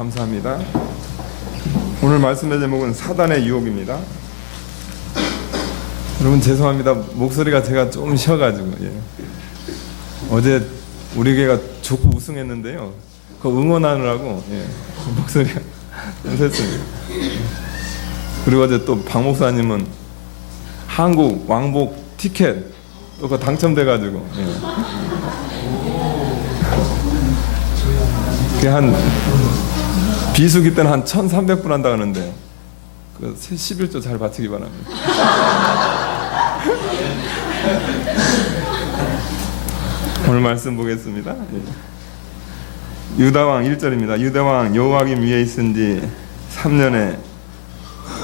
감사합니다. 오늘 말씀의 제목은 사단의 유혹입니다. 여러분 죄송합니다. 목소리가 제가 좀 쉬어가지고 어제 우리 교회가 족구 우승했는데요. 그 응원하느라고 목소리가 좀 샜습니다. 그리고 어제 또 박 목사님은 한국 왕복 티켓 또 그거 당첨돼가지고 한 비수기 때는 한 1,300분 한다 하는데 그 11조 잘 바치기 바랍니다. 오늘 말씀 보겠습니다. 유다왕 1절입니다. 유다왕 여호와김 위에 있은 지 3년에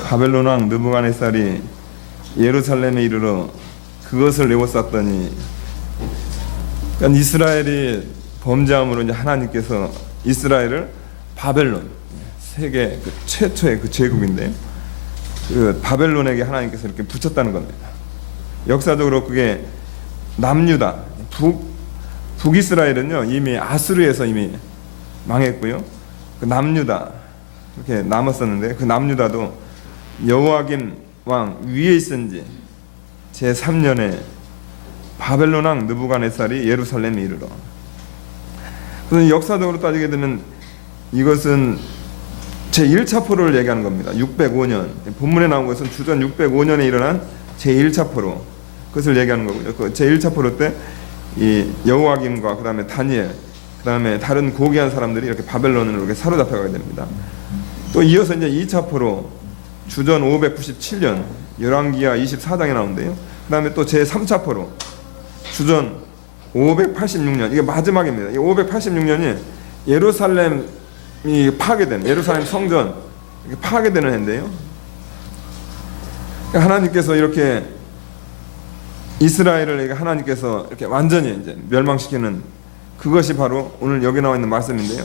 바벨론 왕 느부갓네살이 예루살렘에 이르러 그것을 에워쌌더니, 그러니까 이스라엘이 범죄함으로 이제 하나님께서 이스라엘을 바벨론, 세계 그 최초의 그 제국인데 그 바벨론에게 하나님께서 이렇게 붙였다는 겁니다. 역사적으로 그게 남유다, 북이스라엘은요 이미 아수르에서 이미 망했고요. 그 남유다 이렇게 남았었는데, 그 남유다도 여호와김 왕 위에 있은지 제 3년에 바벨론 왕 느부갓네살이 예루살렘에 이르러. 그래서 역사적으로 따지게 되면 이것은 제 1차 포로를 얘기하는 겁니다. 605년 본문에 나온 것은 주전 605년에 일어난 제 1차 포로, 그것을 얘기하는 거고요. 그 제 1차 포로 때 이 여호와김과 그 다음에 다니엘, 그 그다음에 다른 고귀한 사람들이 이렇게 바벨론으로 이렇게 사로잡혀가게 됩니다. 또 이어서 이제 2차 포로 주전 597년 열왕기하 24장에 나오는데요. 그다음에 또 제 3차 포로 주전 586년, 이게 마지막입니다. 이 586년이 예루살렘이 파괴된, 예루살렘 성전 파괴되는 해인데요. 하나님께서 이렇게 이스라엘을 하나님께서 이렇게 완전히 이제 멸망시키는, 그것이 바로 오늘 여기 나와 있는 말씀인데요.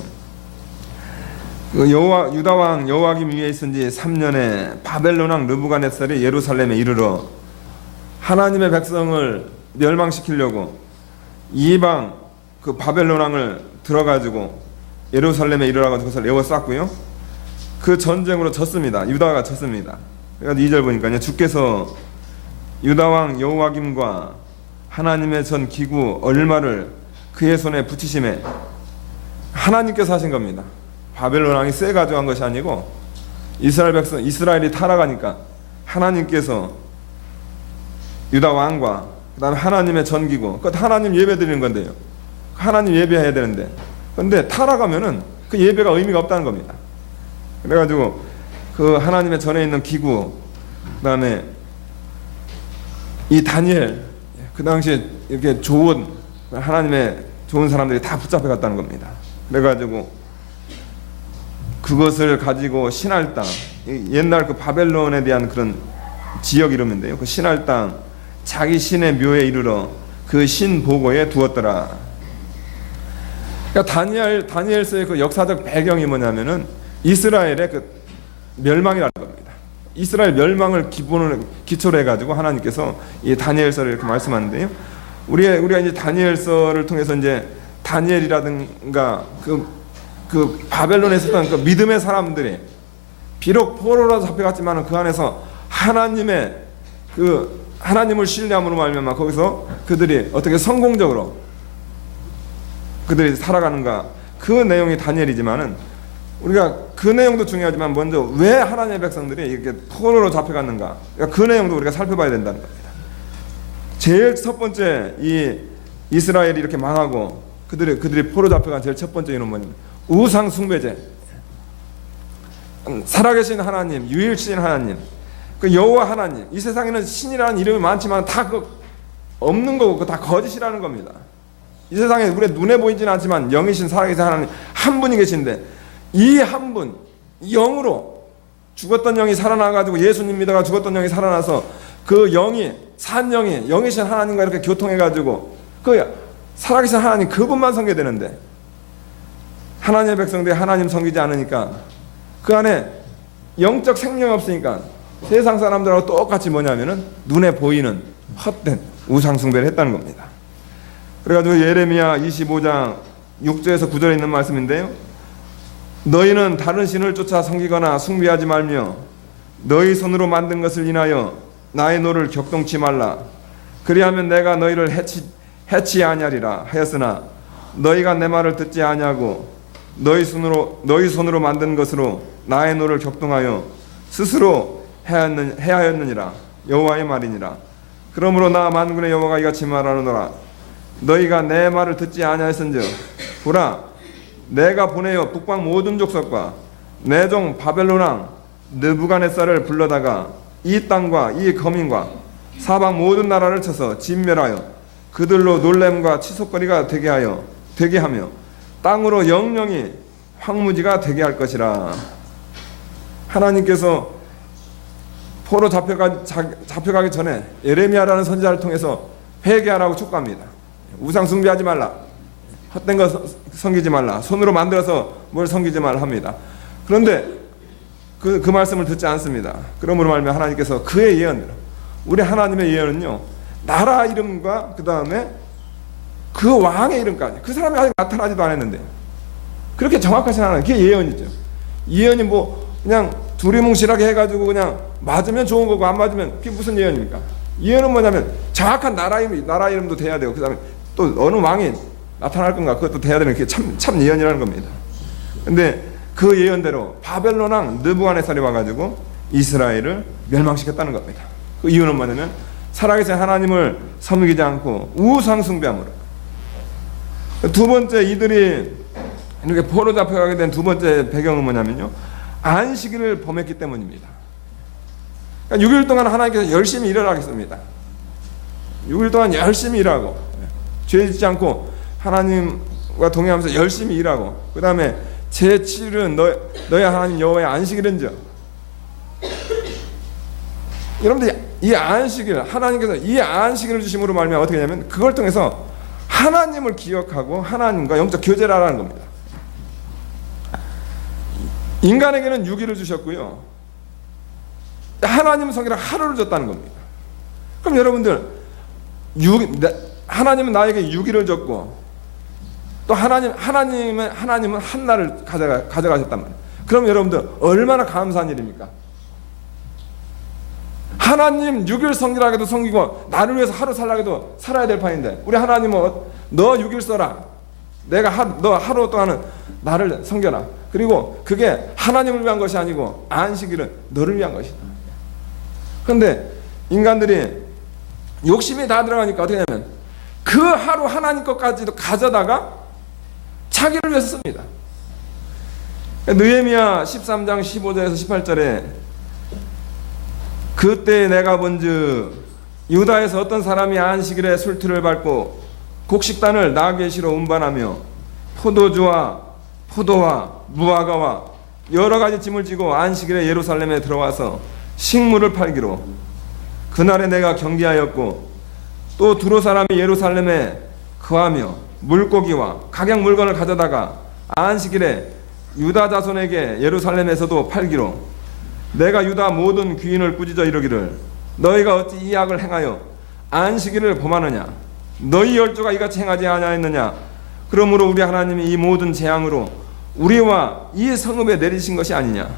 그 유다 왕 여호와김 위에 있은 지 3년에 바벨론 왕 느부갓네살이 예루살렘에 이르러 하나님의 백성을 멸망시키려고 이방 그 바벨론 왕을 들어가지고 예루살렘에 이르러가지고 그것을 에워쌌고요. 그 전쟁으로 졌습니다. 유다가 졌습니다. 그래서 2절 보니까요, 주께서 유다 왕 여호와김과 하나님의 전 기구 얼마를 그의 손에 붙이심에, 하나님께서 하신 겁니다. 바벨론 왕이 세가지고 한 것이 아니고 이스라엘 백성, 이스라엘이 타락하니까 하나님께서 유다 왕과 그다음에 하나님의 전기구, 그것 하나님 예배 드리는 건데요. 하나님 예배해야 되는데, 그런데 타락하면은 그 예배가 의미가 없다는 겁니다. 그래가지고 그 하나님의 전에 있는 기구, 그다음에 이 다니엘, 그 당시에 이렇게 좋은 하나님의 좋은 사람들이 다 붙잡혀 갔다는 겁니다. 그래가지고 그것을 가지고 신할 땅, 옛날 그 바벨론에 대한 그런 지역 이름인데요. 그 신할 땅, 자기 신의 묘에 이르러 그 신 보고에 두었더라. 그러니까 다니엘서의 그 역사적 배경이 뭐냐면은 이스라엘의 그 멸망이라는 겁니다. 이스라엘 멸망을 기초로 해가지고 하나님께서 이 다니엘서를 이렇게 말씀하는데요. 우리가 이제 다니엘서를 통해서 이제 다니엘이라든가 그 바벨론에 있었던 그 믿음의 사람들이 비록 포로로 잡혀갔지만 그 안에서 하나님을 신뢰함으로 말미암아 거기서 그들이 어떻게 성공적으로 그들이 살아가는가, 그 내용이 다니엘이지만은 우리가 그 내용도 중요하지만 먼저 왜 하나님의 백성들이 이렇게 포로로 잡혀갔는가, 그러니까 그 내용도 우리가 살펴봐야 된다는 겁니다. 제일 첫 번째 이 이스라엘이 이렇게 망하고 그들이 포로 잡혀간 제일 첫 번째 이유는 뭐냐면 우상 숭배제. 살아계신 하나님, 유일신 하나님, 그 여호와 하나님, 이 세상에는 신이라는 이름이 많지만 다 그 없는 거고 그 다 거짓이라는 겁니다. 이 세상에 우리 눈에 보이지는 않지만 영이신 살아계신 하나님 한 분이 계신데, 이 한 분, 영으로 죽었던 영이 살아나가지고 예수님 믿어가 죽었던 영이 살아나서 그 영이 산 영이 영이신 하나님과 이렇게 교통해가지고 그 살아계신 하나님 그분만 섬겨되는데, 하나님의 백성들이 하나님 섬기지 않으니까 그 안에 영적 생명이 없으니까 세상 사람들하고 똑같이 뭐냐면은 눈에 보이는 헛된 우상 숭배를 했다는 겁니다. 그래가지고 예레미야 25장 6절에서 9절에 있는 말씀인데요. 너희는 다른 신을 쫓아 섬기거나 숭배하지 말며 너희 손으로 만든 것을 인하여 나의 노를 격동치 말라. 그리하면 내가 너희를 해치 아니하리라 하였으나 너희가 내 말을 듣지 아니하고 너희 손으로 만든 것으로 나의 노를 격동하여 스스로 해하였느니라. 여호와의 말이니라. 그러므로 나 만군의 여호와가 이같이 말하노라. 너희가 내 말을 듣지 아니하였은즉 보라, 내가 보내어 북방 모든 족속과 내 종 바벨론 왕 느부갓네살을 불러다가 이 땅과 이 거민과 사방 모든 나라를 쳐서 진멸하여 그들로 놀램과 치솟거리가 되게 하며 땅으로 영영이 황무지가 되게 할 것이라. 하나님께서 포로 잡혀가기 전에 예레미야라는 선지자를 통해서 회개하라고 촉구합니다. 우상 숭배하지 말라, 헛된 거 섬기지 말라, 손으로 만들어서 뭘 섬기지 말라 합니다. 그런데 그 말씀을 듣지 않습니다. 그러므로 말미암아 하나님께서 그의 예언대로, 우리 하나님의 예언은요, 나라 이름과 그 다음에 그 왕의 이름까지, 그 사람이 아직 나타나지도 않았는데 그렇게 정확하신 하나님, 그게 예언이죠. 예언이 뭐 그냥 두리뭉실하게 해가지고 그냥 맞으면 좋은 거고 안 맞으면 그게 무슨 예언입니까? 예언은 뭐냐면 정확한 나라 이름도 돼야 되고, 그 다음에 또 어느 왕이 나타날 건가 그것도 돼야 되는, 그게 참 예언이라는 겁니다. 근데 그 예언대로 바벨론 왕 느부갓네살이 와가지고 이스라엘을 멸망시켰다는 겁니다. 그 이유는 뭐냐면 살아계신 하나님을 섬기지 않고 우상 숭배함으로. 두 번째, 이들이 이렇게 포로 잡혀가게 된 두 번째 배경은 뭐냐면요, 안식일을 범했기 때문입니다. 그러니까 6일 동안 하나님께서 열심히 일을 하겠습니다. 6일 동안 열심히 일하고, 죄 짓지 않고 하나님과 동행하면서 열심히 일하고, 그 다음에 제7일은 너희 하나님 여호와의 안식일은즉, 여러분들 이 안식일, 하나님께서 이 안식일을 주심으로 말미암아 어떻게 하냐면 그걸 통해서 하나님을 기억하고 하나님과 영적 교제를 하라는 겁니다. 인간에게는 6일을 주셨고요, 하나님은 성이라 하루를 줬다는 겁니다. 그럼 여러분들, 하나님은 나에게 6일을 줬고, 또 하나님은 한 날을 가져가셨단 말이에요. 그럼 여러분들 얼마나 감사한 일입니까? 하나님 6일 성기라 해도 성기고, 나를 위해서 하루 살라 해도 살아야 될 판인데, 우리 하나님은 너 6일 써라, 너 하루 동안은 나를 섬겨라. 그리고 그게 하나님을 위한 것이 아니고 안식일은 너를 위한 것이다. 그런데 인간들이 욕심이 다 들어가니까 어떻게 하냐면 그 하루 하나님 것까지도 가져다가 자기를 위해서 씁니다. 느헤미야 13장 15절에서 18절에 그때 내가 본즉 유다에서 어떤 사람이 안식일에 술틀을 밟고 곡식단을 나귀시로 운반하며 포도주와 포도와 무화과와 여러 가지 짐을 지고 안식일에 예루살렘에 들어와서 식물을 팔기로, 그날에 내가 경계하였고 또 두로 사람이 예루살렘에 거하며 물고기와 각양 물건을 가져다가 안식일에 유다 자손에게 예루살렘에서도 팔기로, 내가 유다 모든 귀인을 꾸짖어 이르기를 너희가 어찌 이 악을 행하여 안식일을 범하느냐, 너희 열조가 이같이 행하지 아니하였느냐. 그러므로 우리 하나님이 이 모든 재앙으로 우리와 이 성읍에 내리신 것이 아니냐.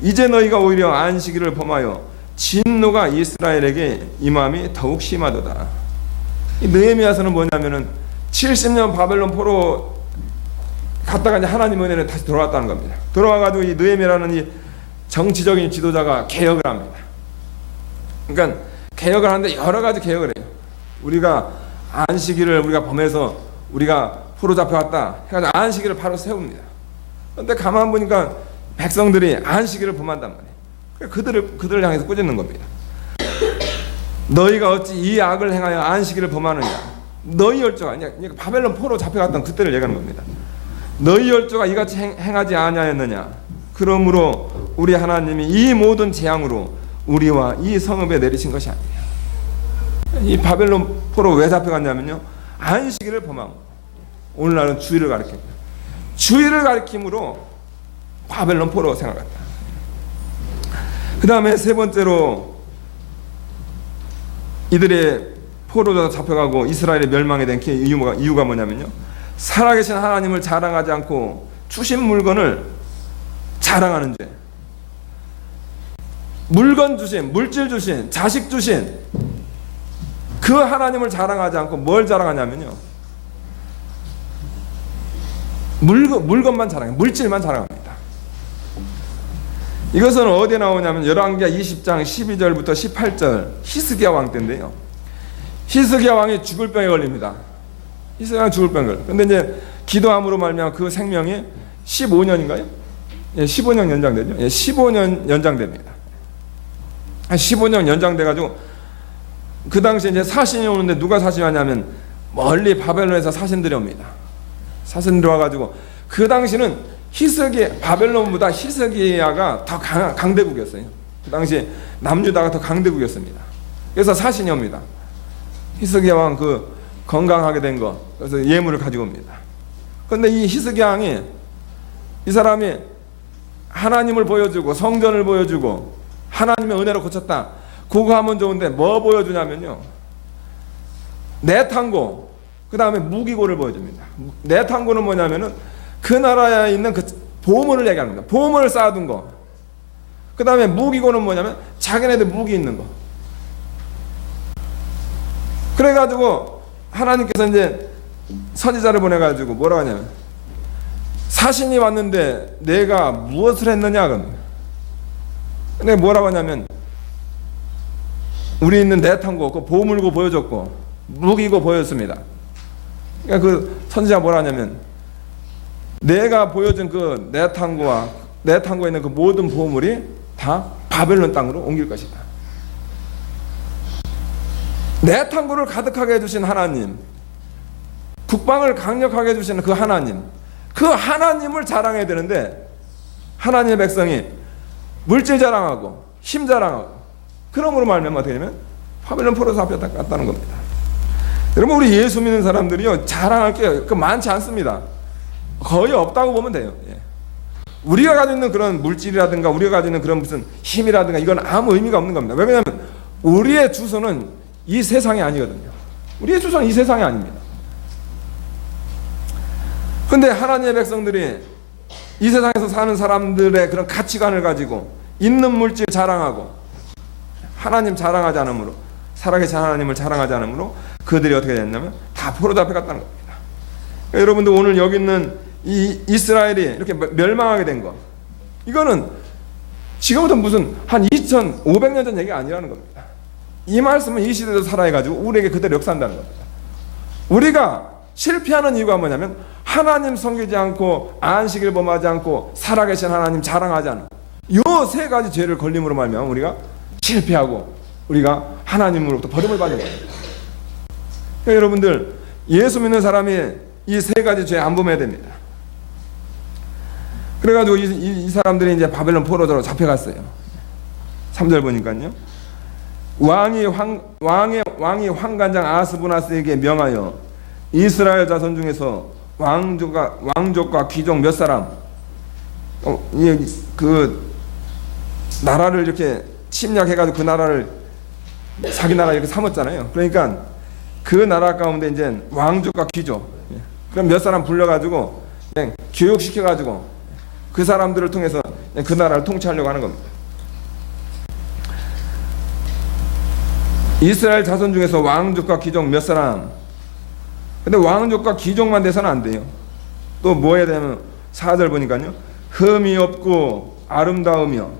이제 너희가 오히려 안식일을 범하여 진노가 이스라엘에게 임함이 더욱 심하도다. 이 느헤미야서는 뭐냐면은 70년 바벨론 포로 갔다가 이제 하나님 은혜는 다시 돌아왔다는 겁니다. 돌아와가지고 이 느헤미야라는 이 정치적인 지도자가 개혁을 합니다. 그러니까 개혁을 하는데 여러 가지 개혁을 해요. 우리가 안식일을 우리가 범해서 우리가 포로 잡혀왔다 해가지고 안식일을 바로 세웁니다. 그런데 가만 보니까 백성들이 안식일을 범한단 말이에요. 그들을 향해서 꾸짖는 겁니다. 너희가 어찌 이 악을 행하여 안식일을 범하느냐. 너희 열조가, 그러니까 바벨론 포로 잡혀갔던 그때를 얘기하는 겁니다. 너희 열조가 이같이 행하지 아니하였느냐. 그러므로 우리 하나님이 이 모든 재앙으로 우리와 이 성읍에 내리신 것이 아니에요. 이 바벨론 포로 왜 잡혀갔냐면요, 안식일을 범한 거예요. 오늘날은 주일을 가리킵니다. 주일을 가리킴으로 바벨론 포로 생각했다. 그 다음에 세 번째로 이들의 포로로 잡혀가고 이스라엘이 멸망에 된 이유가 뭐냐면요, 살아계신 하나님을 자랑하지 않고 주신 물건을 자랑하는 죄. 물건 주신, 물질 주신, 자식 주신 그 하나님을 자랑하지 않고 뭘 자랑하냐면요, 물건만 자랑해요. 물질만 자랑합니다. 이것은 어디에 나오냐면 열왕기하 20장 12절부터 18절 히스기야 왕 때인데요, 히스기야 왕이 죽을 병에 걸립니다. 히스기야 왕이 죽을 병에 걸려요. 그런데 이제 기도함으로 말미암아 그 생명이 15년인가요? 예, 15년 연장되죠. 예, 15년 연장됩니다. 15년 연장돼가지고 그 당시에 이제 사신이 오는데 누가 사신이 왔냐면 멀리 바벨론에서 사신들이 옵니다. 사신들이 와가지고 그 당시는 바벨론보다 히스기야가 더 강대국이었어요. 그 당시 남유다가 더 강대국이었습니다. 그래서 사신이 옵니다. 히스기야 왕 그 건강하게 된 거, 그래서 예물을 가지고 옵니다. 그런데 이 히스기야 왕이, 이 사람이 하나님을 보여주고 성전을 보여주고 하나님의 은혜로 고쳤다, 그거 하면 좋은데 뭐 보여주냐면요, 내탕고, 그 다음에 무기고를 보여줍니다. 내탕고는 뭐냐면은 그 나라에 있는 그 보물을 얘기하는 겁니다. 보물을 쌓아둔 거. 그 다음에 무기고는 뭐냐면 자기네들 무기 있는 거. 그래가지고 하나님께서 이제 선지자를 보내가지고 뭐라고 하냐면, 사신이 왔는데 내가 무엇을 했느냐. 근데 뭐라고 하냐면, 우리 있는 내탕고, 그 보물고 보여줬고 무기고 보였습니다. 그러니까 그 선지자가 뭐라 하냐면, 내가 보여준 그 내 탕구에 있는 그 모든 보물이 다 바벨론 땅으로 옮길 것이다. 내 탕구를 가득하게 해주신 하나님, 국방을 강력하게 해주시는 그 하나님을 자랑해야 되는데, 하나님의 백성이 물질 자랑하고 힘 자랑하고, 그러므로 말미암아 어떻게 되면 바벨론 포로에서 잡혔다는 겁니다. 여러분, 우리 예수 믿는 사람들이요, 자랑할 게 많지 않습니다. 거의 없다고 보면 돼요. 우리가 가지고 있는 그런 물질이라든가 우리가 가지고 있는 그런 무슨 힘이라든가 이건 아무 의미가 없는 겁니다. 왜냐하면 우리의 주소는 이 세상이 아니거든요. 우리의 주소는 이 세상이 아닙니다. 근데 하나님의 백성들이 이 세상에서 사는 사람들의 그런 가치관을 가지고 있는 물질 자랑하고 하나님 자랑하지 않으므로, 살아계신 하나님을 자랑하지 않으므로 그들이 어떻게 됐냐면 다 포로 잡혀갔다는 겁니다. 그러니까 여러분들, 오늘 여기 있는 이 이스라엘이 이렇게 멸망하게 된 거, 이거는 지금부터 무슨 한 2500년 전 얘기가 아니라는 겁니다. 이 말씀은 이 시대에도 살아가지고 우리에게 그대로 역사한다는 겁니다. 우리가 실패하는 이유가 뭐냐면 하나님 섬기지 않고 안식일 범하지 않고 살아계신 하나님 자랑하지 않은 이 세 가지 죄를 걸림으로 말미암아 우리가 실패하고 우리가 하나님으로부터 버림을 받는 겁니다. 그러니까 여러분들, 예수 믿는 사람이 이 세 가지 죄 안 범해야 됩니다. 그래가지고 이 사람들이 이제 바벨론 포로로 잡혀갔어요. 3절 보니까요, 왕이 황관장 아스부나스에게 명하여 이스라엘 자손 중에서 왕족과 귀족 몇 사람, 그 나라를 이렇게 침략해가지고 그 나라를 자기 나라 이렇게 삼았잖아요. 그러니까 그 나라 가운데 이제 왕족과 귀족, 그럼 몇 사람 불러가지고 그냥 교육시켜가지고 그 사람들을 통해서 그 나라를 통치하려고 하는 겁니다. 이스라엘 자손 중에서 왕족과 귀족 몇 사람. 근데 왕족과 귀족만 돼서는 안 돼요. 또 뭐 해야 되냐면 4절 보니까요, 흠이 없고 아름다우며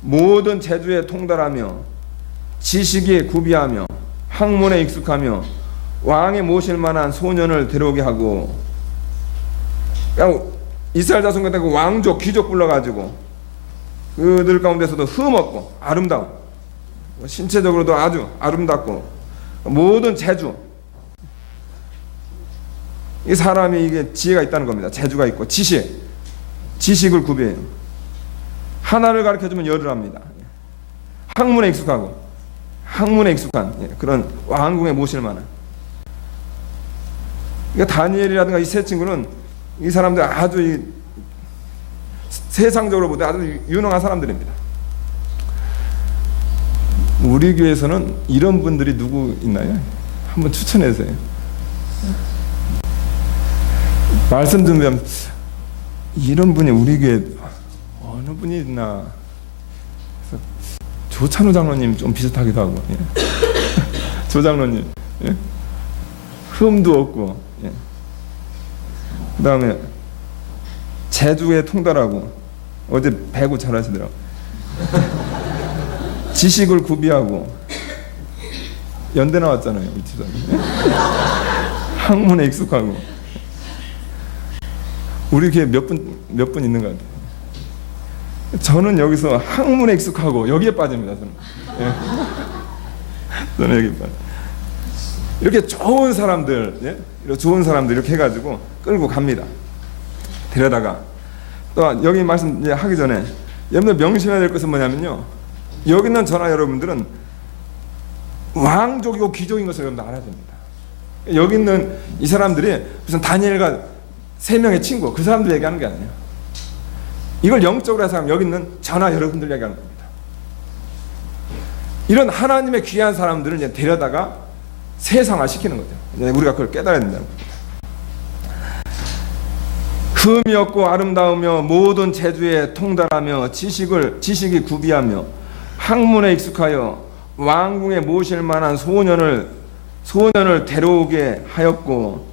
모든 재주에 통달하며 지식이 구비하며 학문에 익숙하며 왕이 모실 만한 소년을 데려오게 하고. 그러니까 이스라엘 자손 같은 그 왕족 귀족 불러가지고 그들 가운데서도 흠 없고 아름다움, 신체적으로도 아주 아름답고 모든 재주, 이 사람이 이게 지혜가 있다는 겁니다. 재주가 있고 지식을 구비해요. 하나를 가르쳐주면 열을 합니다. 학문에 익숙한 그런 왕궁에 모실 만한. 그러니까 다니엘이라든가 이 세 친구는 이 사람들 아주 세상적으로 보다 아주 유능한 사람들입니다. 우리 교회에서는 이런 분들이 누구 있나요? 한번 추천해 주세요. 말씀 듣면 이런 분이 우리 교회 어느 분이 있나. 그래서 조찬호 장로님 좀 비슷하기도 하고, 조 장로님, 흠도 없고, 그 다음에 재주에 통달하고, 어제 배구 잘하시더라고. 지식을 구비하고, 연대 나왔잖아요, 우리 집사님. 학문에 익숙하고. 우리 교회 몇 분 있는 것 같아요. 저는 여기서 학문에 익숙하고 여기에 빠집니다. 저는 여기 빠져. 이렇게 좋은 사람들, 좋은 사람들 이렇게 해가지고 끌고 갑니다. 데려다가 또 여기 말씀 이제 하기 전에 여러분들 명심해야 될 것은 뭐냐면요, 여기 있는 저나 여러분들은 왕족이고 귀족인 것을 여러분들 알아야 됩니다. 여기 있는 이 사람들이 무슨 다니엘과 3명의 친구, 그 사람들 얘기하는 게 아니에요. 이걸 영적으로 해서 여기 있는 저나 여러분들 얘기하는 겁니다. 이런 하나님의 귀한 사람들을 이제 데려다가 세상화 시키는 거죠. 우리가 그걸 깨달아야 된다는 겁니다. 흠이 없고 아름다우며 모든 재주에 통달하며 지식이 구비하며 학문에 익숙하여 왕궁에 모실 만한 소년을 데려오게 하였고,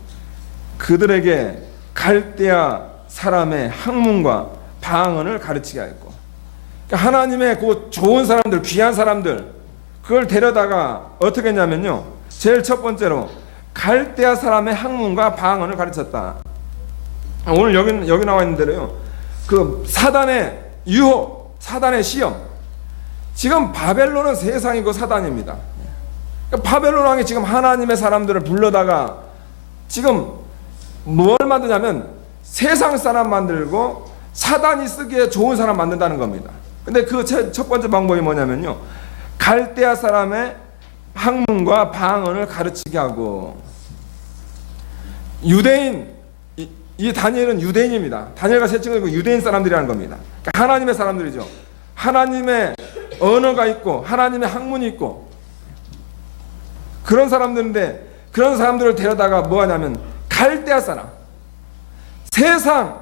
그들에게 갈대아 사람의 학문과 방언을 가르치게 하였고. 그러니까 하나님의 그 좋은 사람들, 귀한 사람들, 그걸 데려다가 어떻게 했냐면요, 제일 첫 번째로 갈대아 사람의 학문과 방언을 가르쳤다. 오늘 여기 나와 있는 대로요, 그 사단의 유혹, 사단의 시험. 지금 바벨론은 세상이고 사단입니다. 바벨론 왕이 지금 하나님의 사람들을 불러다가 지금 뭘 만드냐면 세상 사람 만들고 사단이 쓰기에 좋은 사람 만든다는 겁니다. 근데 그 첫 번째 방법이 뭐냐면요, 갈대아 사람의 학문과 방언을 가르치게 하고, 유대인, 이 다니엘은 유대인입니다. 다니엘과 세 친구는 유대인 사람들이라는 겁니다. 그러니까 하나님의 사람들이죠. 하나님의 언어가 있고 하나님의 학문이 있고 그런 사람들인데, 그런 사람들을 데려다가 뭐 하냐면 갈대아 사람, 세상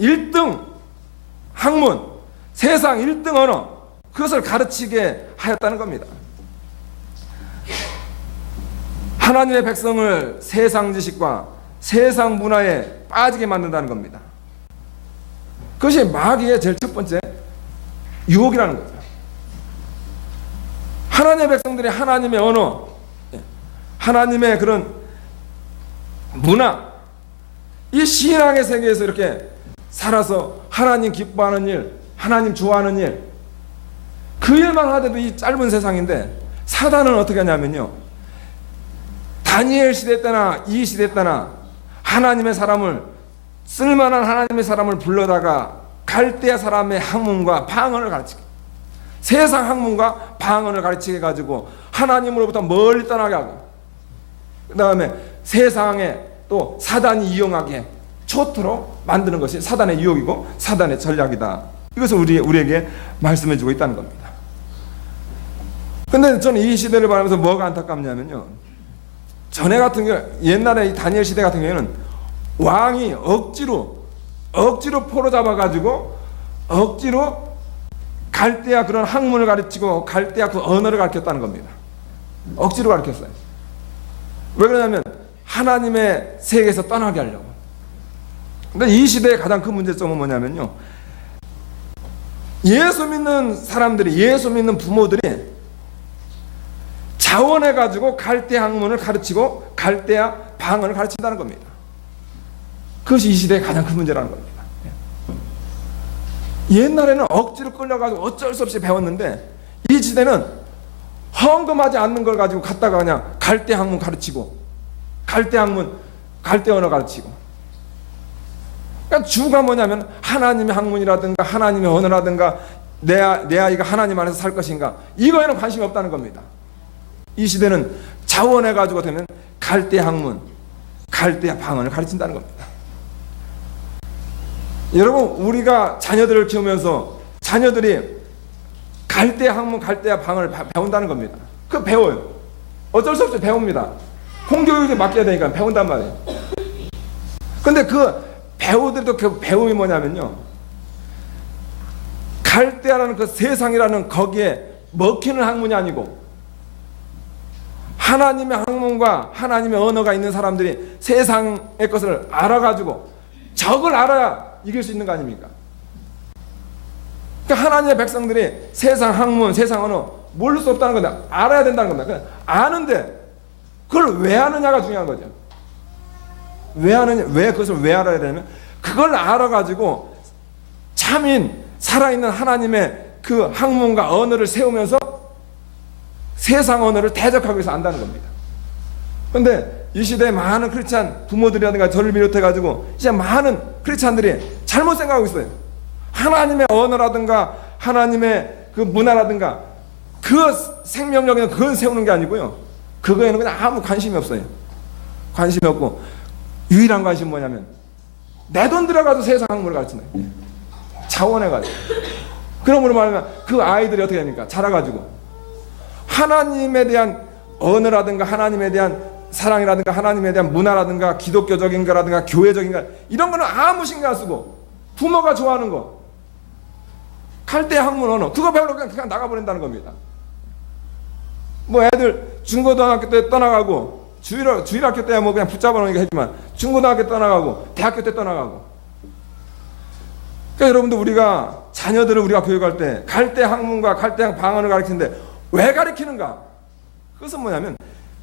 1등 학문, 세상 1등 언어, 그것을 가르치게 하였다는 겁니다. 하나님의 백성을 세상 지식과 세상 문화에 빠지게 만든다는 겁니다. 그것이 마귀의 제일 첫 번째 유혹이라는 거죠. 하나님의 백성들이 하나님의 언어, 하나님의 그런 문화, 이 신앙의 세계에서 이렇게 살아서 하나님 기뻐하는 일, 하나님 좋아하는 일, 그 일만 하더라도 이 짧은 세상인데, 사단은 어떻게 하냐면요, 다니엘 시대 때나 이 시대 때나 하나님의 사람을, 쓸만한 하나님의 사람을 불러다가 갈대아 사람의 학문과 방언을 가르치게, 세상 학문과 방언을 가르치게 가지고 하나님으로부터 멀리 떠나게 하고, 그 다음에 세상에 또 사단이 이용하게 초토로 만드는 것이 사단의 유혹이고 사단의 전략이다. 이것을 우리에게 말씀해주고 있다는 겁니다. 근데 저는 이 시대를 바라면서 뭐가 안타깝냐면요, 전에 같은 경우, 옛날에 이 다니엘 시대 같은 경우에는 왕이 억지로 포로 잡아가지고 억지로 갈대아 그런 학문을 가르치고 갈대아 그 언어를 가르쳤다는 겁니다. 억지로 가르쳤어요. 왜 그러냐면 하나님의 세계에서 떠나게 하려고. 근데 이 시대의 가장 큰 문제점은 뭐냐면요, 예수 믿는 사람들이, 예수 믿는 부모들이 자원해가지고 갈대아 학문을 가르치고 갈대아 방언을 가르친다는 겁니다. 그것이 이 시대의 가장 큰 문제라는 겁니다. 옛날에는 억지로 끌려가지고 어쩔 수 없이 배웠는데, 이 시대는 헌금하지 않는 걸 가지고 갖다가 그냥 갈대아 학문 가르치고, 갈대아 학문, 갈대아 언어 가르치고. 그러니까 주가 뭐냐면 하나님의 학문이라든가 하나님의 언어라든가 내 아이가 하나님 안에서 살 것인가, 이거에는 관심이 없다는 겁니다. 이 시대는 자원해가지고 되면 갈대아 학문, 갈대아 방언을 가르친다는 겁니다. 여러분, 우리가 자녀들을 키우면서 자녀들이 갈대아 학문, 갈대아 방언을 배운다는 겁니다. 그거 배워요. 어쩔 수 없이 배웁니다. 공교육에 맡겨야 되니까 배운단 말이에요. 근데 그 배우들도 그 배움이 뭐냐면요, 갈대아라는 그 세상이라는 거기에 먹히는 학문이 아니고 하나님의 학문과 하나님의 언어가 있는 사람들이 세상의 것을 알아가지고 적을 알아야 이길 수 있는 거 아닙니까? 그러니까 하나님의 백성들이 세상 학문, 세상 언어 모를 수 없다는 건데 알아야 된다는 겁니다. 그러니까 아는데 그걸 왜 아느냐가 중요한 거죠. 왜 아느냐, 왜 그것을 왜 알아야 되냐면 그걸 알아가지고 참인 살아있는 하나님의 그 학문과 언어를 세우면서 세상 언어를 대적하기 위해서 안다는 겁니다. 그런데 이 시대에 많은 크리스찬 부모들이라든가 저를 비롯해가지고 이제 많은 크리스찬들이 잘못 생각하고 있어요. 하나님의 언어라든가 하나님의 그 문화라든가 그 생명력에는 그건 세우는 게 아니고요, 그거에는 그냥 아무 관심이 없어요. 관심이 없고 유일한 관심은 뭐냐면 내 돈 들어가도 세상 학문을 가르치는 거예요. 자원해가지고. 그러므로 말하면 그 아이들이 어떻게 됩니까? 자라가지고 하나님에 대한 언어라든가 하나님에 대한 사랑이라든가 하나님에 대한 문화라든가 기독교적인 거라든가 교회적인 거, 이런 거는 아무 신경 안 쓰고 부모가 좋아하는 거 갈대아 학문 언어 그거 배우러 그냥 나가버린다는 겁니다. 뭐 애들 중고등학교 때 떠나가고 주일학교 때야 뭐 그냥 붙잡아 놓으니까 했지만 중고등학교 떠나가고 대학교 때 떠나가고. 그러니까 여러분들, 우리가 자녀들을 우리가 교육할 때 갈대아 학문과 갈대아 방언을 가르치는데 왜 가르치는가? 그것은 뭐냐면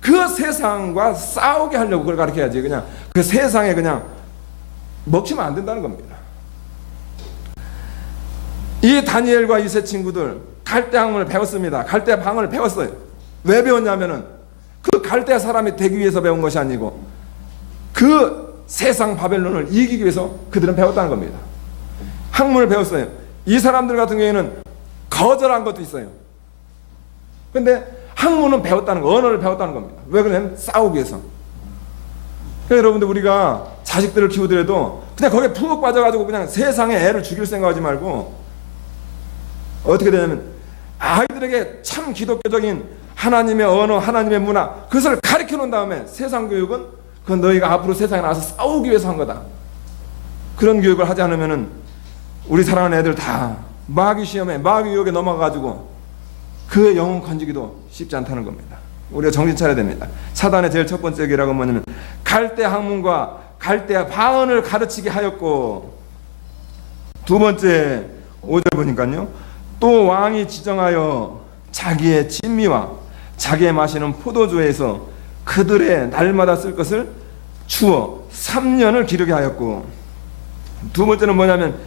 그 세상과 싸우게 하려고 그걸 가르쳐야지. 그냥 그 세상에 그냥 먹히면 안 된다는 겁니다. 이 다니엘과 이 세 친구들 갈대 학문을 배웠습니다. 갈대 방언을 배웠어요. 왜 배웠냐면은 그 갈대 사람이 되기 위해서 배운 것이 아니고 그 세상 바벨론을 이기기 위해서 그들은 배웠다는 겁니다. 학문을 배웠어요. 이 사람들 같은 경우에는 거절한 것도 있어요. 근데 학문은 배웠다는 거, 언어를 배웠다는 겁니다. 왜 그러냐면 싸우기 위해서. 그러니까 여러분들 우리가 자식들을 키우더라도 그냥 거기에 푹 빠져가지고 그냥 세상에 애를 죽일 생각하지 말고 어떻게 되냐면 아이들에게 참 기독교적인 하나님의 언어, 하나님의 문화 그것을 가르쳐 놓은 다음에 세상 교육은 그건 너희가 앞으로 세상에 나와서 싸우기 위해서 한 거다. 그런 교육을 하지 않으면은 우리 사랑하는 애들 다 마귀 시험에 마귀 유혹에 넘어가가지고 그 영혼 건지기도 쉽지 않다는 겁니다. 우리가 정신 차려야 됩니다. 사단의 제일 첫 번째 계략은 뭐냐면 갈대 학문과 갈대 방언을 가르치게 하였고, 두 번째 5절 보니까요, 또 왕이 지정하여 자기의 진미와 자기의 마시는 포도주에서 그들의 날마다 쓸 것을 주어 3년을 기르게 하였고, 두 번째는 뭐냐면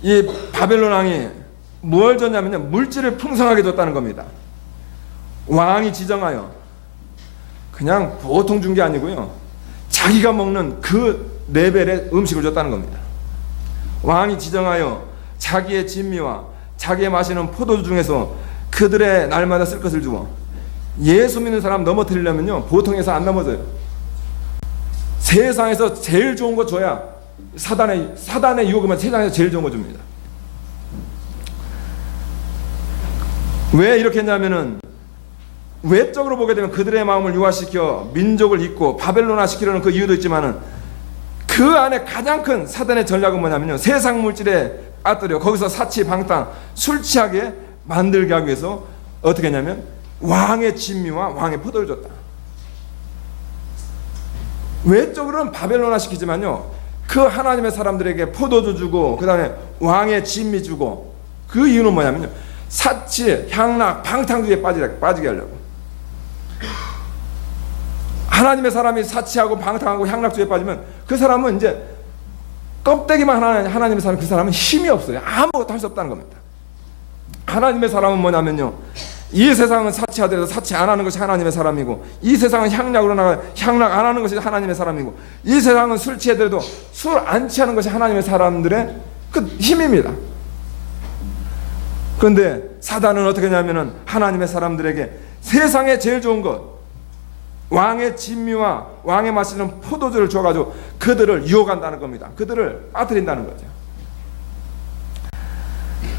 이 바벨론 왕이 뭘 줬냐면요, 물질을 풍성하게 줬다는 겁니다. 왕이 지정하여 그냥 보통 준 게 아니고요, 자기가 먹는 그 레벨의 음식을 줬다는 겁니다. 왕이 지정하여 자기의 진미와 자기의 마시는 포도주 중에서 그들의 날마다 쓸 것을 주어. 예수 믿는 사람 넘어뜨리려면요 보통에서 안 넘어져요. 세상에서 제일 좋은 거 줘야 사단의 유혹이면 세상에서 제일 좋은 거 줍니다. 왜 이렇게 했냐면은 외적으로 보게 되면 그들의 마음을 유화시켜 민족을 잇고 바벨론화 시키려는 그 이유도 있지만은 그 안에 가장 큰 사단의 전략은 뭐냐면요, 세상 물질에 빠뜨려 거기서 사치 방탕 술 취하게 만들게 하기 위해서 어떻게 했냐면 왕의 진미와 왕의 포도를 줬다. 외적으로는 바벨론화 시키지만요, 그 하나님의 사람들에게 포도주 주고 그 다음에 왕의 진미 주고, 그 이유는 뭐냐면요, 사치, 향락, 방탕주의에 빠지게 하려고. 하나님의 사람이 사치하고 방탕하고 향락주의에 빠지면 그 사람은 이제 껍데기만 하나님의 사람, 그 사람은 힘이 없어요. 아무것도 할 수 없다는 겁니다. 하나님의 사람은 뭐냐면요, 이 세상은 사치하더라도 사치 안 하는 것이 하나님의 사람이고, 이 세상은 향락으로 나가 향락 안 하는 것이 하나님의 사람이고, 이 세상은 술 취하더라도 술 안 취하는 것이 하나님의 사람들의 그 힘입니다. 그런데 사단은 어떻게 하냐면은 하나님의 사람들에게 세상에 제일 좋은 것, 왕의 진미와 왕의 마시는 포도주를 줘가지고 그들을 유혹한다는 겁니다. 그들을 빠뜨린다는 거죠.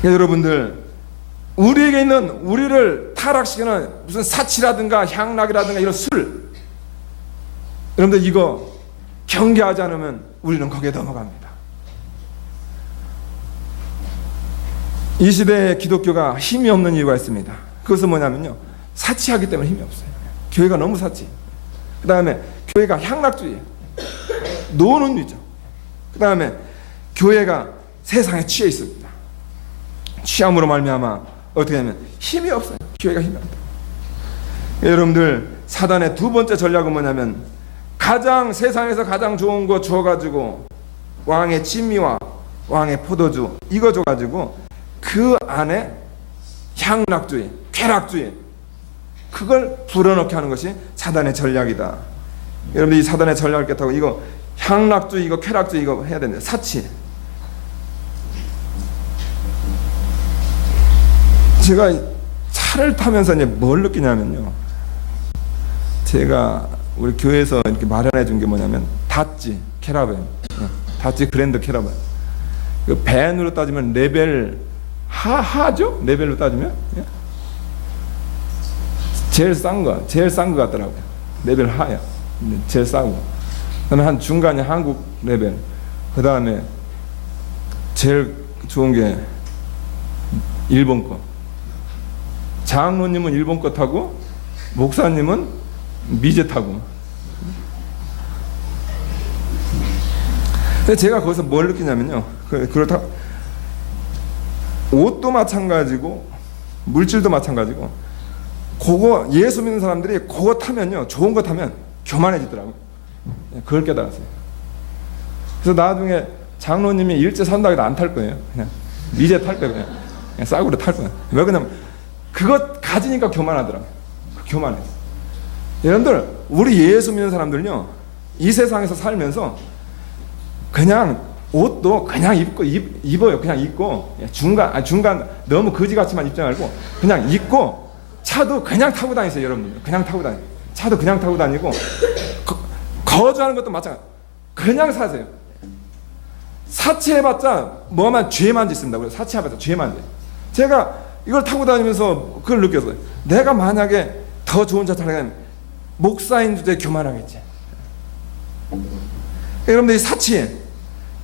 여러분들, 우리에게 있는 우리를 타락시키는 무슨 사치라든가 향락이라든가 이런 술, 여러분들 이거 경계하지 않으면 우리는 거기에 넘어갑니다. 이 시대에 기독교가 힘이 없는 이유가 있습니다. 그것은 뭐냐면요, 사치하기 때문에 힘이 없어요. 교회가 너무 사치. 그 다음에 교회가 향락주의, 노는 위죠. 그 다음에 교회가 세상에 취해 있습니다. 취함으로 말미암아 어떻게 하면 힘이 없어요. 교회가 힘이 없다. 여러분들, 사단의 두 번째 전략은 뭐냐면 가장 세상에서 가장 좋은 거 줘가지고 왕의 진미와 왕의 포도주 이거 줘가지고 그 안에 향락주의, 쾌락주의, 그걸 불어넣게 하는 것이 사단의 전략이다. 여러분들, 이 사단의 전략을 깨닫고 이거 향락주의, 이거 쾌락주의 이거 해야 됩니다. 사치. 제가 차를 타면서 이제 뭘 느끼냐면요, 제가 우리 교회에서 이렇게 마련해 준 게 뭐냐면 다찌 캐러밴, 다찌 그랜드 캐러밴. 그 밴으로 따지면 레벨 하죠? 레벨로 따지면 제일 싼 거 같더라고요. 레벨 하야, 제일 싸고. 그다음에 한 중간에 한국 레벨. 그 다음에 제일 좋은 게 일본 거. 장로님은 일본 거 타고 목사님은 미제 타고. 근데 제가 거기서 뭘 느끼냐면요, 그렇다 옷도 마찬가지고 물질도 마찬가지고 그거 예수 믿는 사람들이 그거 타면요, 좋은 거 타면 교만해지더라고요. 그걸 깨달았어요. 그래서 나중에 장로님이 일제 산다고 해도 안 탈 거예요. 그냥 미제 탈 거예요. 그냥 싸구려 탈 거예요. 왜 그러냐면 그거 가지니까 교만하더라고요. 교만해. 여러분들, 우리 예수 믿는 사람들은요, 이 세상에서 살면서 그냥 옷도 그냥 입어요. 그냥 입고, 중간 너무 거지같이만 입지 말고 그냥 입고, 차도 그냥 타고 다니세요. 여러분들 그냥 타고 다니고, 차도 그냥 타고 다니고, 거주하는 것도 마찬가지. 그냥 사세요. 사치해봤자 뭐만 죄만 짓습니다. 그래서 사치해봤자 죄만 짓. 제가 이걸 타고 다니면서 그걸 느꼈어요. 내가 만약에 더 좋은 차 타려면 목사인 주제에 교만하겠지. 여러분들, 이 사치,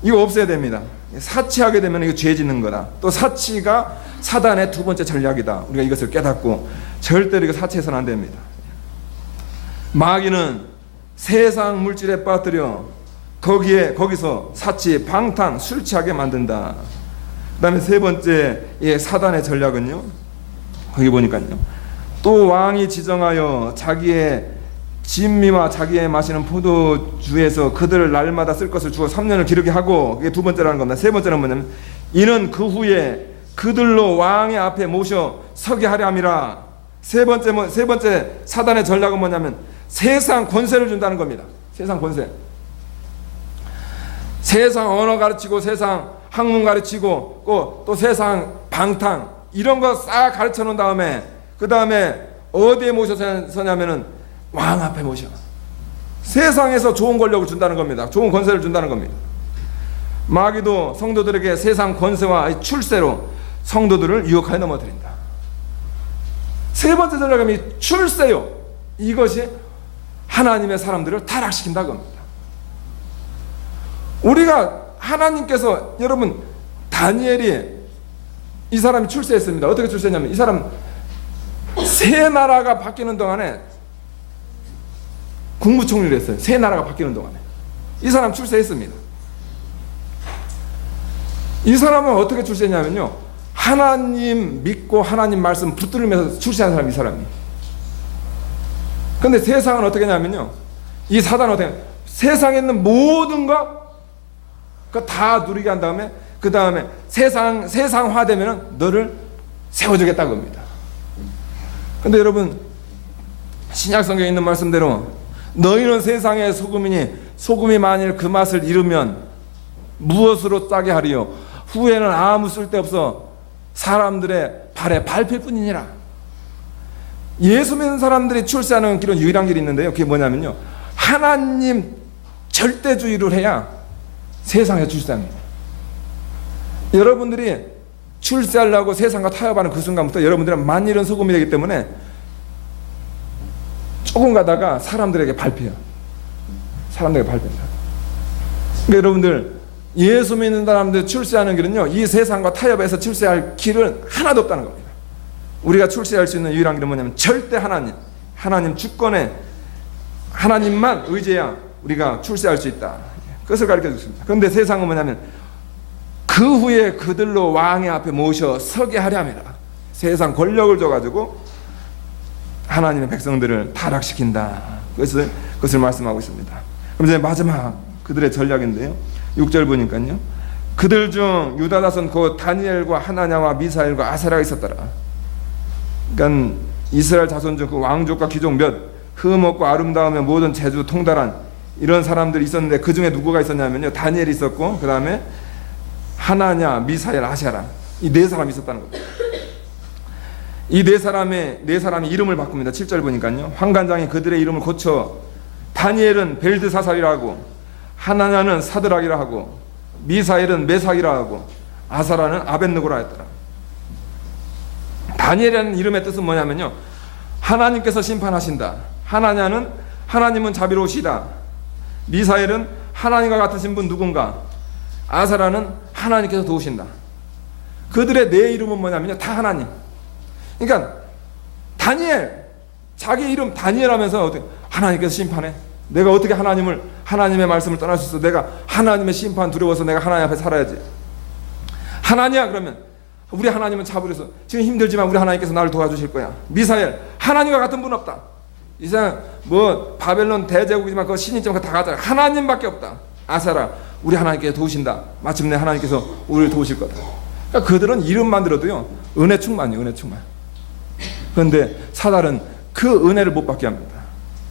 이거 없애야 됩니다. 사치하게 되면 이거 죄 짓는 거다. 또 사치가 사단의 두 번째 전략이다. 우리가 이것을 깨닫고 절대로 이거 사치해서는 안 됩니다. 마귀는 세상 물질에 빠뜨려 거기서 사치, 방탕, 술 취하게 만든다. 그 다음에 세 번째 사단의 전략은요, 거기 보니까요, 또 왕이 지정하여 자기의 진미와 자기의 마시는 포도주에서 그들을 날마다 쓸 것을 주어 3년을 기르게 하고, 그게 두 번째라는 겁니다. 세 번째는 뭐냐면, 이는 그 후에 그들로 왕의 앞에 모셔 서게 하려 함이라. 세 번째 사단의 전략은 뭐냐면 세상 권세를 준다는 겁니다. 세상 권세. 세상 언어 가르치고, 세상 학문 가르치고, 또 세상 방탕, 이런 거 싹 가르쳐 놓은 다음에, 그 다음에 어디에 모셔서 서냐면은 왕 앞에 모셔. 세상에서 좋은 권력을 준다는 겁니다. 좋은 권세를 준다는 겁니다. 마귀도 성도들에게 세상 권세와 출세로 성도들을 유혹하여 넘어뜨린다. 세 번째 전략이 출세요. 이것이 하나님의 사람들을 타락시킨다고 합니다. 우리가 하나님께서, 여러분, 다니엘이, 이 사람이 출세했습니다. 어떻게 출세했냐면, 이 사람 세 나라가 바뀌는 동안에 국무총리를 했어요. 세 나라가 바뀌는 동안에 이 사람 출세했습니다. 이 사람은 어떻게 출세했냐면요, 하나님 믿고 하나님 말씀 붙들면서 출세한 사람이, 이 사람이. 근데 세상은 어떻게 하냐면요, 이 사단은 어떻게 하냐면, 세상에 있는 모든 거 그거 다 누리게 한 다음에, 그 다음에 세상화 되면은 너를 세워주겠다는 겁니다. 근데 여러분, 신약 성경에 있는 말씀대로 너희는 세상의 소금이니 소금이 만일 그 맛을 잃으면 무엇으로 짜게 하리요? 후에는 아무 쓸데없어 사람들의 발에 밟힐 뿐이니라. 예수 믿는 사람들이 출세하는 길은 유일한 길이 있는데요, 그게 뭐냐면요, 하나님 절대주의를 해야 세상에 출세합니다. 여러분들이 출세하려고 세상과 타협하는 그 순간부터 여러분들은 만일은 소금이 되기 때문에 조금 가다가 사람들에게 밟혀요. 사람들에게 밟힙니다. 그러니까 여러분들, 예수 믿는 사람들 출세하는 길은요, 이 세상과 타협해서 출세할 길은 하나도 없다는 겁니다. 우리가 출세할 수 있는 유일한 길은 뭐냐면 절대 하나님 주권에 하나님만 의지해야 우리가 출세할 수 있다. 그것을 가르쳐 줬습니다. 그런데 세상은 뭐냐면 그 후에 그들로 왕의 앞에 모셔 서게 하려 합니다. 세상 권력을 줘가지고 하나님의 백성들을 타락시킨다. 그것을 말씀하고 있습니다. 그럼 이제 마지막 그들의 전략인데요, 6절 보니까요, 그들 중 유다 자손 곧 다니엘과 하나냐와 미사엘과 아세라가 있었더라. 그러니까 이스라엘 자손 중 그 왕족과 귀족 몇, 흠없고 아름다우며 모든 재주 통달한 이런 사람들이 있었는데, 그 중에 누구가 있었냐면요, 다니엘이 있었고, 그 다음에 하나냐, 미사엘, 아세라, 이 네 사람이 있었다는 겁니다. 이 네 사람이 이름을 바꿉니다. 7절 보니까요, 환관장이 그들의 이름을 고쳐 다니엘은 벨드사살이라 하고, 하나냐는 사드락이라 하고, 미사엘은 메삭이라 하고, 아사라는 아벳느고라 했더라. 다니엘이라는 이름의 뜻은 뭐냐면요, 하나님께서 심판하신다. 하나냐는 하나님은 자비로우시다. 미사엘은 하나님과 같으신 분 누군가. 아사라는 하나님께서 도우신다. 그들의 네 이름은 뭐냐면요, 다 하나님. 그러니까 다니엘, 자기 이름 다니엘 하면서 하나님께서 심판해. 내가 어떻게 하나님의 말씀을 떠날 수 있어? 내가 하나님의 심판 두려워서 내가 하나님 앞에 살아야지. 하나냐? 그러면 우리 하나님은 자비로워서 지금 힘들지만 우리 하나님께서 나를 도와주실 거야. 미사엘, 하나님과 같은 분 없다. 이 세상 뭐 바벨론 대제국이지만 그 신이지만 다 가자. 하나님밖에 없다. 아사라, 우리 하나님께 도우신다. 마침내 하나님께서 우리를 도우실 거다. 그러니까 그들은 이름만 들어도요 은혜 충만이에요. 은혜 충만. 그런데 사단은 그 은혜를 못 받게 합니다.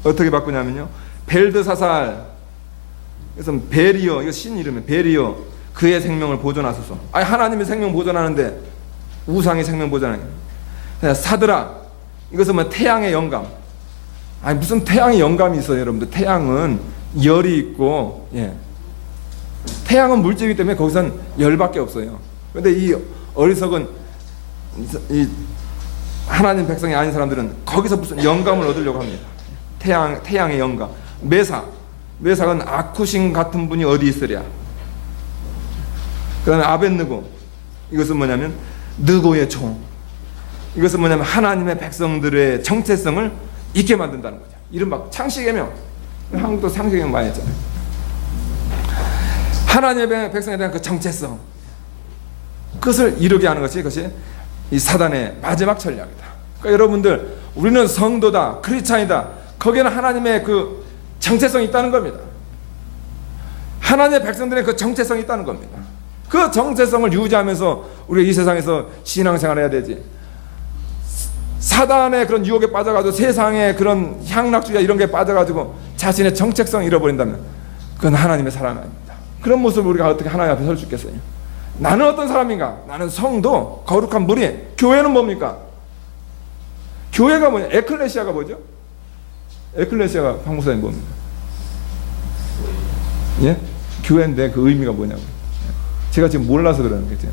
어떻게 바꾸냐면요, 벨드사살, 그래서 베리어, 이거 신 이름이에요. 베리어, 그의 생명을 보존하소서. 아니 하나님의 생명 보존하는데 우상의 생명 보존하는 거예요. 사드라, 이것은 뭐 태양의 영감. 아니 무슨 태양의 영감이 있어요, 여러분들. 태양은 열이 있고, 예, 태양은 물질이기 때문에 거기선 열밖에 없어요. 그런데 이 어리석은 이 하나님 백성이 아닌 사람들은 거기서 무슨 영감을 얻으려고 합니다. 태양의 영감. 메삭은 아쿠신 같은 분이 어디 있으랴. 그 다음에 아벳느고, 이것은 뭐냐면 느고의 종. 이것은 뭐냐면 하나님의 백성들의 정체성을 잊게 만든다는 거죠. 이른바 창세계명. 한국도 창세계명 많이 했잖아요. 하나님의 백성에 대한 그 정체성, 그것을 이루게 하는 것이 그것이 이 사단의 마지막 전략이다. 그러니까 여러분들, 우리는 성도다, 크리스찬이다, 거기에는 하나님의 그 정체성이 있다는 겁니다. 하나님의 백성들의 그 정체성이 있다는 겁니다. 그 정체성을 유지하면서 우리가 이 세상에서 신앙생활을 해야 되지. 사단의 그런 유혹에 빠져가지고 세상의 그런 향락주의나 이런 게 빠져가지고 자신의 정체성을 잃어버린다면 그건 하나님의 사랑 아닙니다. 그런 모습을 우리가 어떻게 하나님 앞에 설 수 있겠어요? 나는 어떤 사람인가? 나는 성도, 거룩한 무리. 교회는 뭡니까? 교회가 뭐냐? 에클레시아가 뭐죠? 에클레시아가 박목사님 뭡니까? 예? 교회인데 그 의미가 뭐냐고. 제가 지금 몰라서 그러는 거죠.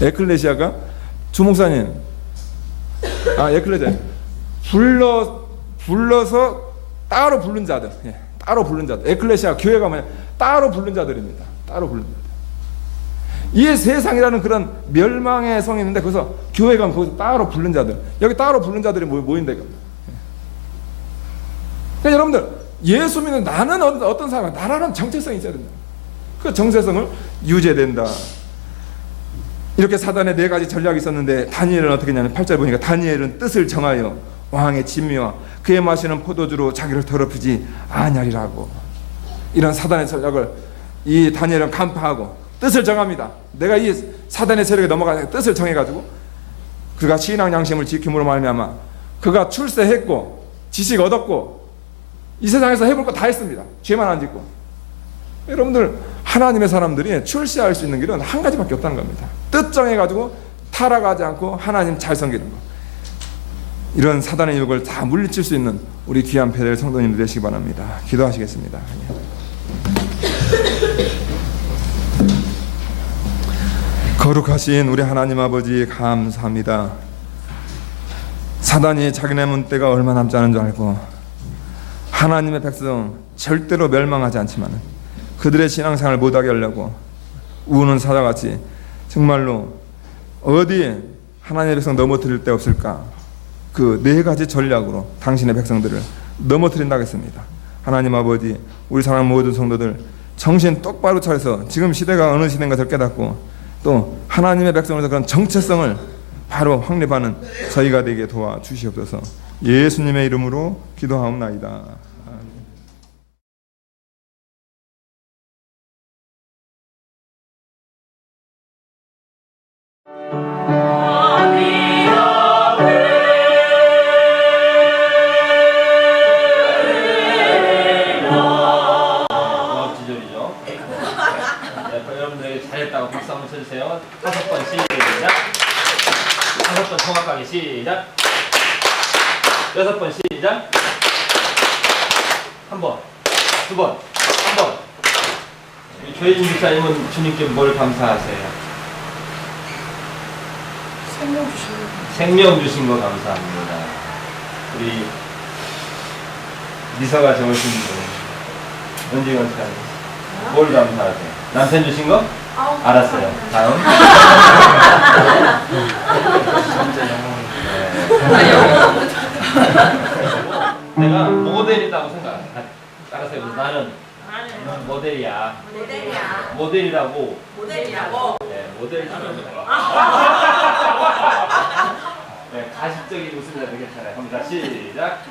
에클레시아가, 주목사님, 에클레시아, 불러서 따로 부른 자들. 예, 따로 부른 자들. 에클레시아, 교회가 뭐냐? 따로 부른 자들입니다. 따로 부른 자들. 이 세상이라는 그런 멸망의 성이 있는데 거기서 교회가 거기서 따로 부른 자들. 여기 따로 부른 자들이 모인다 이겁니다. 그러니까 여러분들, 예수 믿는 나는 어떤 사람이야? 나라는 정체성이 있어야 된다. 그 정체성을 유지해야 된다. 이렇게 사단의 네 가지 전략이 있었는데 다니엘은 어떻게 했냐면 8절 보니까 다니엘은 뜻을 정하여 왕의 진미와 그의 마시는 포도주로 자기를 더럽히지 아니하리라고. 이런 사단의 전략을 이 다니엘은 간파하고 뜻을 정합니다. 내가 이 사단의 세력에 넘어가는 뜻을 정해가지고 그가 신앙 양심을 지킴으로 말미암아 그가 출세했고 지식 얻었고 이 세상에서 해볼 거 다 했습니다. 죄만 안 짓고. 여러분들, 하나님의 사람들이 출세할 수 있는 길은 한 가지밖에 없다는 겁니다. 뜻 정해가지고 타락하지 않고 하나님 잘 섬기는 것. 이런 사단의 유혹을 다 물리칠 수 있는 우리 귀한 베델 성도님들 되시기 바랍니다. 기도하시겠습니다. 거룩하신 우리 하나님 아버지 감사합니다. 사단이 자기네 문대가 얼마 남지 않은 줄 알고 하나님의 백성 절대로 멸망하지 않지만 그들의 신앙생활을 못하게 하려고 우는 사자같이 정말로 어디에 하나님의 백성 넘어뜨릴 데 없을까? 그 네 가지 전략으로 당신의 백성들을 넘어뜨린다고 했습니다. 하나님 아버지, 우리 사랑 모든 성도들 정신 똑바로 차려서 지금 시대가 어느 시대인가 깨닫고 또 하나님의 백성으로서 그런 정체성을 바로 확립하는 저희가 되게 도와주시옵소서. 예수님의 이름으로 기도하옵나이다. 잘했다고 박수 한번 쳐주세요. 5번 시작. 5번 정확하게 시작. 6번 시작. 1번, 2번, 3번. 조혜진 집사님은 주님께 뭘 감사하세요? 생명 주신 거 감사합니다. 우리 미사가 정하신 분 언제 감사하세요? 뭘 감사하세요? 남편 주신 거? 알았어요. 다음. 내가 모델이라고 생각. 따라서 나는 모델이야. 모델이라고. 모델이라고. 네, 모델 하면 네, 가식적인 웃음이라도 괜찮아요. 갑니다. 시작.